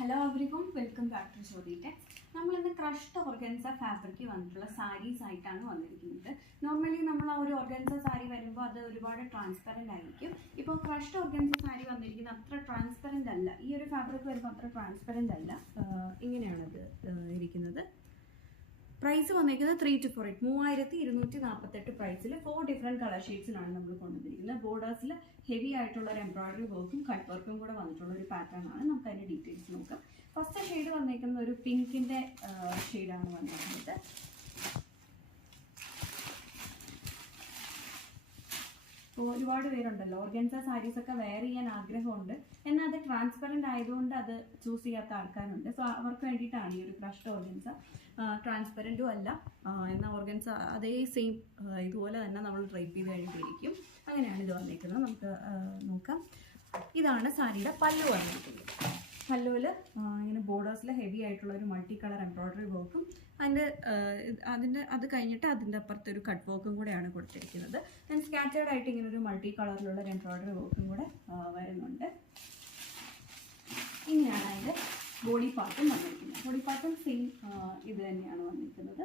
Hello everyone, welcome back to Jyoti Tech. നമ്മൾ ഇന്ന് crushed organza fabric വന്നിട്ടുള്ള സാരീസ് ആയിട്ടാണ് വന്നിരിക്കുന്നത്. നോർമലി നമ്മൾ ആ ഒരു ഓർഗൻസ സാരി വരുമ്പോൾ അത് ഒരുപാട് ട്രാൻസ്പെറൻ്റ് ആയിരിക്കും. ഇപ്പോൾ ക്രഷ്ഡ് ഓർഗൻസ സാരി വന്നിരിക്കുന്നത് അത്ര ട്രാൻസ്പെറൻ്റ് അല്ല. ഈ ഒരു ഫാബ്രിക് വരുമ്പോൾ അത്ര ട്രാൻസ്പെറൻ്റ് അല്ല. ഇങ്ങനെയാണത് ഇരിക്കുന്നത്. പ്രൈസ് വന്നിരിക്കുന്നത് 3 to 4 3248 പ്രൈസിൽ 4 ഡിഫറെൻറ്റ് കളർ ഷെയ്ഡ്സിലാണ് നമ്മൾ കൊണ്ടുവന്നിരിക്കുന്നത്. ബോർഡേഴ്സിൽ ഹെവി ആയിട്ടുള്ള ഒരു എംബ്രോയിഡറി വർക്കും കട്ട് വർക്കും കൂടെ വന്നിട്ടുള്ള ഒരു പാറ്റേൺ ആണ്. നമുക്ക് അതിൻ്റെ ഡീറ്റെയിൽസ് നോക്കാം. ഫസ്റ്റ് ഷെയ്ഡ് വന്നിരിക്കുന്ന ഒരു പിങ്കിൻ്റെ ഷെയ്ഡാണ് വന്നിരിക്കുന്നത്. ഇപ്പോൾ ഒരുപാട് പേരുണ്ടല്ലോ ഓർഗൻസ സാരീസൊക്കെ വെയർ ചെയ്യാൻ ആഗ്രഹമുണ്ട്, എന്നാൽ അത് ട്രാൻസ്പെറൻ്റ് ആയതുകൊണ്ട് അത് ചൂസ് ചെയ്യാത്ത ആൾക്കാരുണ്ട്. സോ അവർക്ക് വേണ്ടിയിട്ടാണ് ഈ ഒരു ക്രഷ്ഡ് ഓർഗൻസ. ട്രാൻസ്പെറൻറ്റും അല്ല, എന്നാൽ ഓർഗൻസ അതേ സെയിം ഇതുപോലെ തന്നെ നമ്മൾ ഡ്രൈപ്പ് ചെയ്ത് കഴിഞ്ഞിട്ടിരിക്കും. അങ്ങനെയാണ് ഇത് വന്നിരിക്കുന്നത്. നമുക്ക് നോക്കാം. ഇതാണ് സാരിയുടെ പല്ലു വന്നിരിക്കുന്നത്. പല്ലുവിൽ ഇങ്ങനെ ബോർഡേഴ്സിൽ ഹെവി ആയിട്ടുള്ള ഒരു മൾട്ടി കളർ എംബ്രോയിഡറി വർക്കും അത് കഴിഞ്ഞിട്ട് അതിൻ്റെ അപ്പുറത്ത് ഒരു കട്ട് വർക്കും കൂടെയാണ് കൊടുത്തിരിക്കുന്നത്. ദെൻ സ്കാറ്റേർഡ് ആയിട്ട് ഇങ്ങനെ ഒരു മൾട്ടി കളറിലുള്ള ഒരു എംബ്രോയിഡറി വർക്കും കൂടെ വരുന്നുണ്ട്. ഇങ്ങനെയാണ് അതിൻ്റെ ബോഡി പാർട്ടും വന്നിരിക്കുന്നത്. ബോഡി പാർട്ടും സെയിം ഇത് തന്നെയാണ് വന്നിരിക്കുന്നത്.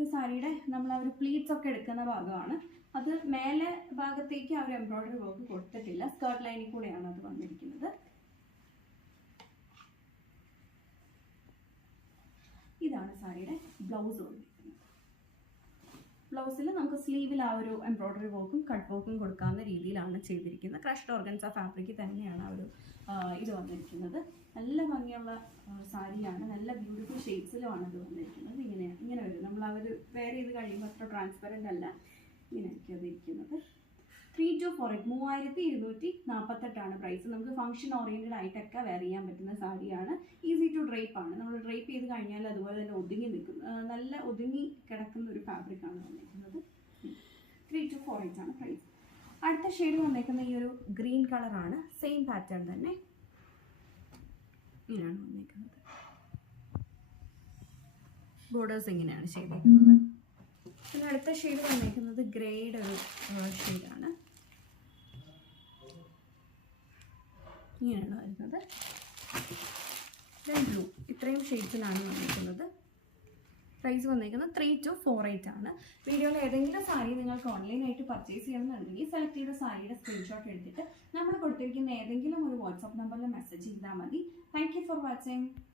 ഈ സാരിയുടെ നമ്മൾ ആ ഒരു പ്ലീറ്റ്സ് ഒക്കെ എടുക്കുന്ന ഭാഗമാണ്. അത് മേലെ ഭാഗത്തേക്ക് ആ ഒരു എംബ്രോയിഡറി വർക്ക് കൊടുത്തിട്ടില്ല. സ്കേർട്ട് ലൈനിൽ കൂടെയാണ് അത് വന്നിരിക്കുന്നത്. ഇതാണ് സാരിയുടെ ബ്ലൗസ് വന്നിരിക്കുന്നത്. ബ്ലൗസിൽ നമുക്ക് സ്ലീവിൽ ആ ഒരു എംബ്രോയിഡറി വർക്കും കട്ട് വർക്കും കൊടുക്കാവുന്ന രീതിയിലാണ് ചെയ്തിരിക്കുന്നത്. ക്രഷ്ഡ് ഓർഗൻസ ഫാബ്രിക് തന്നെയാണ് ആ ഒരു ഇത് വന്നിരിക്കുന്നത്. നല്ല ഭംഗിയുള്ള സാരിയാണ്. നല്ല ബ്യൂട്ടിഫുൾ ഷെയ്ഡ്സിലുമാണ് ഇത് വന്നിരിക്കുന്നത്. ഇങ്ങനെ വരും. നമ്മൾ ആ ഒരു വെയർ ചെയ്ത് കഴിയുമ്പോൾ അത്ര ട്രാൻസ്പെറൻ്റ് അല്ല. ഇങ്ങനെയൊക്കെ അത് ഇരിക്കുന്നത്. 3 to 4 3248 പ്രൈസ്. നമുക്ക് ഫംഗ്ഷൻ ഓറിയൻറ്റഡ് ആയിട്ടൊക്കെ വെയർ ചെയ്യാൻ പറ്റുന്ന സാരിയാണ്. ഈസി ടു ഡ്രൈപ്പ് ആണ്. നമ്മൾ ഡ്രൈപ്പ് ചെയ്ത് കഴിഞ്ഞാൽ അതുപോലെ തന്നെ ഒതുങ്ങി നിൽക്കും. നല്ല ഒതുങ്ങി കിടക്കുന്ന ഒരു ഫാബ്രിക്കാണ് വന്നിരിക്കുന്നത്. 3 to 4 ആണ് പ്രൈസ്. അടുത്ത ഷെയ്ഡ് വന്നേക്കുന്ന ഈ ഒരു ഗ്രീൻ കളറാണ്. സെയിം പാറ്റേൺ തന്നെ ഇങ്ങനെയാണ് വന്നേക്കുന്നത്. ബോർഡേഴ്സ് ഇങ്ങനെയാണ് ചെയ്തേക്കുന്നത്. പിന്നെ അടുത്ത ഷെയ്ഡ് വന്നേക്കുന്നത് ഗ്രേയുടെ ഒരു ഷെയ്ഡാണ്. ഇങ്ങനെയാണ് വരുന്നത്. Then blue. ഇത്രയും ഷെയ്ഡ്സിലാണ് വന്നിരിക്കുന്നത്. പ്രൈസ് വന്നിരിക്കുന്നത് 3 to 4 ആണ്. വീഡിയോയിൽ ഏതെങ്കിലും സാരി നിങ്ങൾക്ക് ഓൺലൈനായിട്ട് പർച്ചേസ് ചെയ്യണമെന്നുണ്ടെങ്കിൽ സെലക്ട് ചെയ്ത സാരിയുടെ സ്ക്രീൻഷോട്ട് എടുത്തിട്ട് നമ്മൾ കൊടുത്തിരിക്കുന്ന ഏതെങ്കിലും ഒരു വാട്സാപ്പ് നമ്പറിൽ മെസ്സേജ് ചെയ്താൽ മതി. Thank you for watching.